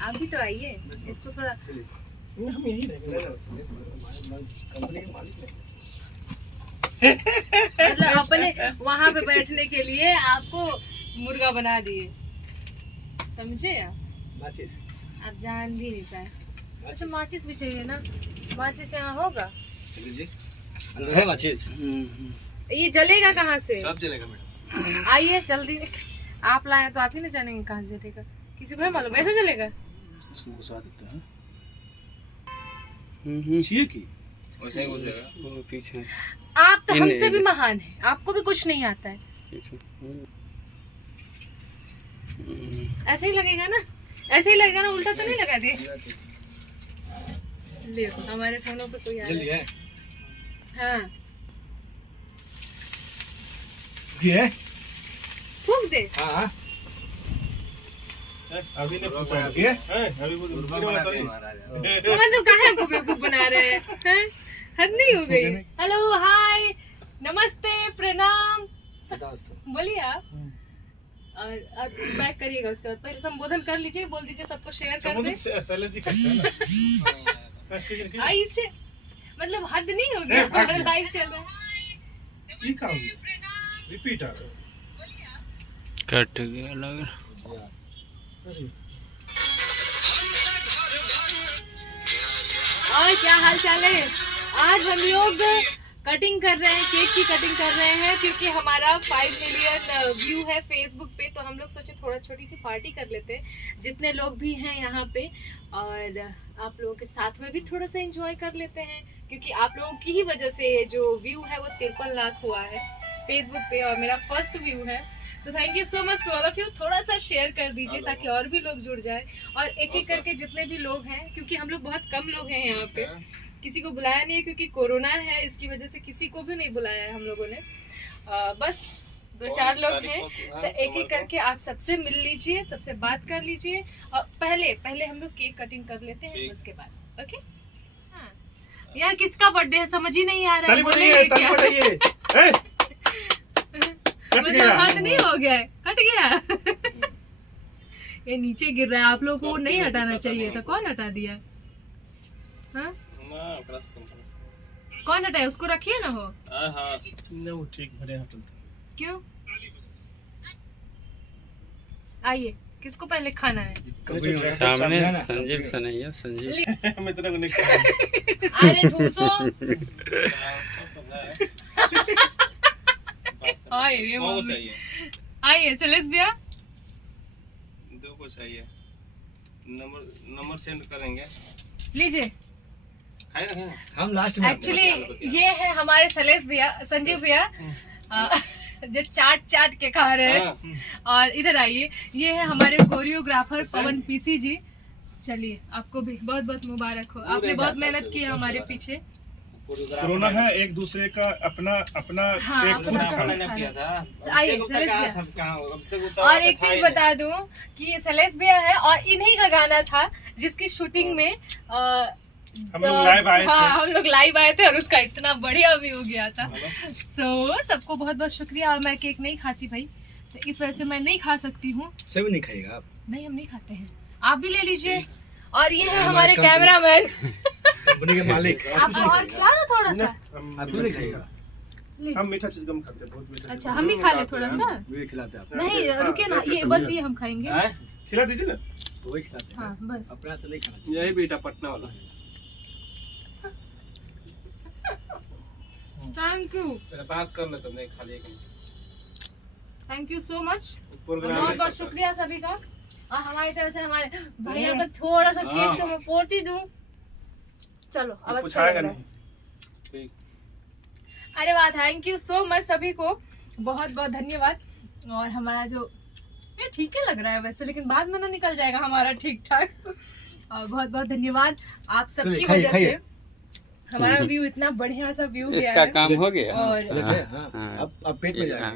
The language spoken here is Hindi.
आप भी तो आइए, इसको थोड़ा हम यही रहेंगे कंपनी के मालिक हैं। मतलब अपने वहाँ पे बैठने के लिए आपको मुर्गा बना दिए, समझे आप? माचिस आप जान भी नहीं पाए। अच्छा माचिस भी चाहिए ना, माचिस यहाँ होगा? चलिए जी, अंदर है माचिस। ये जलेगा कहाँ से? सब जलेगा मैडम। आइए जल्दी, आप लाए तो आप ही ना जानेंगे कहाँ से जलेगा, किसी को है मालूम? ऐसे जलेगा? इसको घुसा देते हैं। चाहिए की वैसे ही घुसेगा वो पीछे। आप तो हमसे भी महान हैं, आपको भी कुछ नहीं आता है। ऐसे ही लगेगा ना, ऐसे ही लगेगा ना, उल्टा तो नहीं लगा दिए? ले हमारे फोनों पे कोई आ रहा है। हाँ ये फूक दे। हाँ अभी ने फूका दिया है, अभी वो बना दे महाराज। हम तो काहे को बेवकूफ बना रहे हैं? हद नहीं हो गई? हेलो हाय नमस्ते प्रणाम बोलिए आप। और बैक करिएगा, उसके बाद पहले संबोधन कर लीजिए, बोल दीजिए सबको शेयर कर दे। जी करते हैं ना। ऐसे मतलब हद नहीं हो गया? लाइव चल रहा है। रिपीट आ कट गया लग। और क्या हाल चाल है? आज हम लोग कटिंग कर रहे हैं, केक की कटिंग कर रहे हैं, क्योंकि हमारा 5 मिलियन व्यू है फेसबुक पे, तो हम लोग सोचे थोड़ा छोटी सी पार्टी कर लेते हैं जितने लोग भी हैं यहाँ पे, और आप लोगों के साथ में भी थोड़ा सा एंजॉय कर लेते हैं, क्योंकि आप लोगों की ही वजह से जो व्यू है वो 53 लाख हुआ है फेसबुक पे, और मेरा फर्स्ट व्यू है। तो thank you so much to all of you. थोड़ा सा शेयर कर दीजिए ताकि और भी लोग जुड़ जाए, और एक एक करके जितने भी लोग हैं, क्योंकि हम लोग बहुत कम लोग हैं यहाँ पे, किसी को बुलाया नहीं है क्योंकि कोरोना है, इसकी वजह से किसी को भी नहीं बुलाया है हम लोगों ने। बस 2-4 लोग हैं, तो एक एक करके आप सबसे मिल लीजिए, सबसे बात कर लीजिए, और पहले हम लोग केक कटिंग कर लेते हैं, उसके बाद ओके। हाँ यार किसका बर्थडे है समझ ही नहीं आ रहा है, बोलेंगे क्या? मतलब हाथ नहीं हो गया, कट गया। ये नीचे गिर रहा है, आप लोगों को नहीं हटाना चाहिए था, कौन हटा दिया? हाँ? कौन हटाए? उसको रखिए ना। हो ठीक भरे होटल। क्यों? आइए, किसको पहले खाना है? सामने संजीव सनैया, संजीव मैं तेरा को नहीं अरे ठूसो। आइए सेलेस भैया, दो को चाहिए, नंबर सेंड करेंगे, लीजिए। हम लास्ट में एक्चुअली ये है हमारे सलेस भैया, संजीव भैया, जो चाट के खा रहे हैं। और इधर आइए, ये है हमारे कोरियोग्राफर पवन पीसी जी। चलिए आपको भी बहुत बहुत मुबारक हो, आपने बहुत मेहनत की है हमारे पीछे। कोरोना है, एक दूसरे का अपना केक खुद खाना किया था। और एक चीज बता दूं कि ये सलेस भैया है, और इन्हीं का गाना था जिसकी शूटिंग में हम लोग लाइव आए थे। हाँ हम लोग लाइव आए थे, और उसका इतना बढ़िया व्यू गया था। तो सबको बहुत बहुत शुक्रिया। और मैं केक नहीं खाती भाई, तो इस वजह से मैं नहीं खा सकती हूँ। सब नहीं खाएगा आप? नहीं हम नहीं खाते हैं, आप भी ले लीजिए। और ये है हमारे कैमरामैन, कंपनी के मालिक। आप और खिला दो थोड़ा सा। आप नहीं खाएगा? हम मीठा चीज कम खाते हैं, बहुत मीठा। अच्छा हम भी खा ले थोड़ा सा। वे खिलाते हैं आप? नहीं रुकिए ना, ये बस ये हम खाएंगे। खिला दीजिए ना, तो वही खिलाते हैं। हाँ बस अपना से नहीं खाना चाहिए। यही बेटा पटना वाला है। थैंक यू, बात कर ले, तो नहीं खा लिया। थैंक यू सो मच, बहुत बहुत शुक्रिया सभी का। और हमारी तरफ से हमारे भैया को थोड़ा सा केक तो मैं पोती दूं। चलो अब अच्छा लग रहा है। अरे वाह, थैंक यू सो मच सभी को, बहुत बहुत धन्यवाद। और हमारा जो ये ठीक है लग रहा है वैसे, लेकिन बाद में ना निकल जाएगा हमारा ठीक ठाक। और बहुत बहुत धन्यवाद आप सबकी वजह से हमारा व्यू इतना बढ़िया सा व्यू गया है। इसका काम हो गया। और अब पेट में जाएगा।